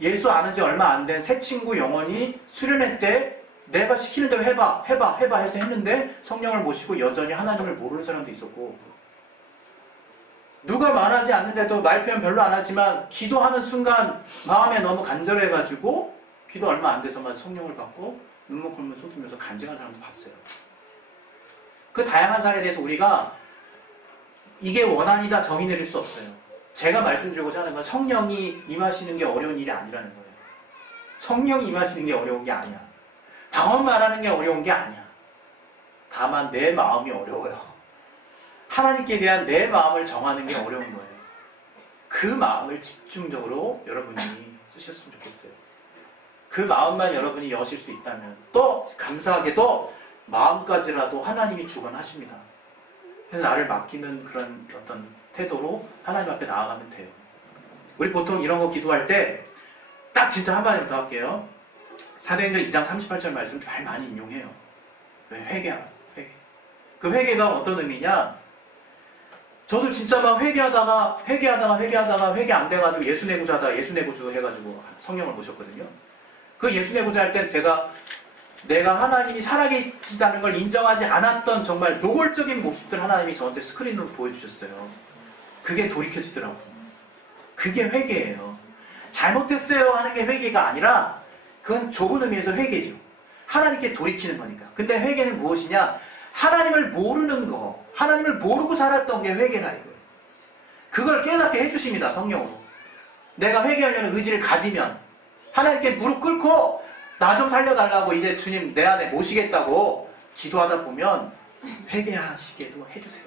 예수 아는 지 얼마 안 된 새 친구 영혼이 수련회 때 내가 시키는 대로 해봐 해서 했는데 성령을 모시고 여전히 하나님을 모르는 사람도 있었고, 누가 말하지 않는데도 말 표현 별로 안 하지만 기도하는 순간 마음에 너무 간절해가지고 기도 얼마 안 돼서만 성령을 받고 눈물 굴며 쏟으면서 간증한 사람도 봤어요. 그 다양한 사례에 대해서 우리가 이게 원한이다 정의 내릴 수 없어요. 제가 말씀드리고자 하는 건 성령이 임하시는 게 어려운 일이 아니라는 거예요. 성령이 임하시는 게 어려운 게 아니야. 방언 말하는 게 어려운 게 아니야. 다만 내 마음이 어려워요. 하나님께 대한 내 마음을 정하는 게 어려운 거예요. 그 마음을 집중적으로 여러분이 쓰셨으면 좋겠어요. 그 마음만 여러분이 여실 수 있다면 또 감사하게도 마음까지라도 하나님이 주관하십니다. 그래서 나를 맡기는 그런 어떤 태도로 하나님 앞에 나아가면 돼요. 우리 보통 이런 거 기도할 때 딱 진짜 한마디로 더 할게요. 사도행전 2장 38절 말씀 잘 많이 인용해요. 왜? 회개하라. 회개. 그 회개가 어떤 의미냐? 저도 진짜 막 회개하다가 회개 안 돼가지고 예수 내고자 하다가 예수 내고주 해가지고 성령을 모셨거든요. 그 예수 내고자 할 때 내가 하나님이 살아계시다는 걸 인정하지 않았던 정말 노골적인 모습들 하나님이 저한테 스크린으로 보여주셨어요. 그게 돌이켜지더라고요. 그게 회개예요. 잘못했어요 하는 게 회개가 아니라 그건 좁은 의미에서 회개죠. 하나님께 돌이키는 거니까. 근데 회개는 무엇이냐? 하나님을 모르는 거, 하나님을 모르고 살았던 게 회개라 이거예요. 그걸 깨닫게 해주십니다. 성령으로. 내가 회개하려는 의지를 가지면 하나님께 무릎 꿇고 나 좀 살려달라고 이제 주님 내 안에 모시겠다고 기도하다 보면 회개하시게도 해주세요.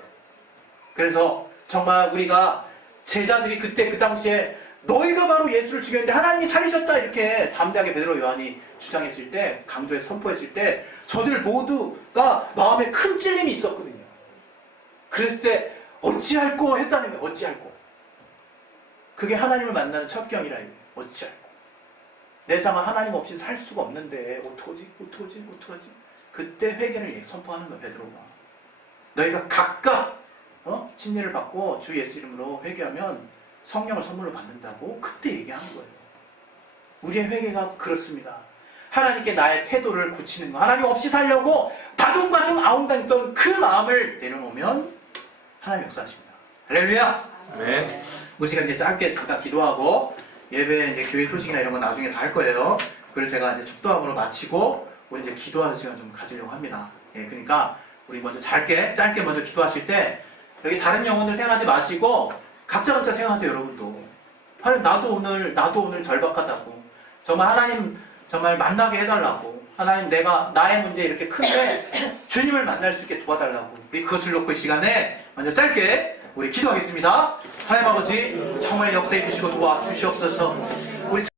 그래서 정말 우리가 제자들이 그때 그 당시에 너희가 바로 예수를 죽였는데 하나님이 살리셨다 이렇게 담대하게 베드로 요한이 주장했을 때, 강조해 선포했을 때 저들 모두가 마음에 큰 찔림이 있었거든요. 그랬을 때 어찌할꼬 했다는 거예요. 어찌할꼬. 그게 하나님을 만나는 첫 경이라 이거예요. 어찌할꼬. 내 삶은 하나님 없이 살 수가 없는데 어떡하지? 그때 회개를 선포하는 거예요. 베드로가. 너희가 각각 침례를 받고 주 예수 이름으로 회개하면 성령을 선물로 받는다고 그때 얘기하는 거예요. 우리의 회개가 그렇습니다. 하나님께 나의 태도를 고치는 거. 하나님 없이 살려고 바둥바둥 아웅당했던 그 마음을 내려놓으면 하나님 역사하십니다. 할렐루야. 네. 우리 시간 이제 짧게 잠깐 기도하고 예배 이제 교회 소식이나 이런 거 나중에 다 할 거예요. 그래서 제가 이제 축도함으로 마치고 우리 이제 기도하는 시간 좀 가지려고 합니다. 예, 그러니까 우리 먼저 짧게 먼저 기도하실 때 여기 다른 영혼들 생각하지 마시고 각자 생각하세요. 여러분도. 하나님 나도 오늘 절박하다고. 정말 하나님 정말 만나게 해달라고. 하나님 나의 문제 이렇게 큰데 주님을 만날 수 있게 도와달라고. 우리 그것을 놓고 이 시간에 먼저 짧게 우리 기도하겠습니다. 하나님 아버지 정말 역사해 주시고 도와주시옵소서. 우리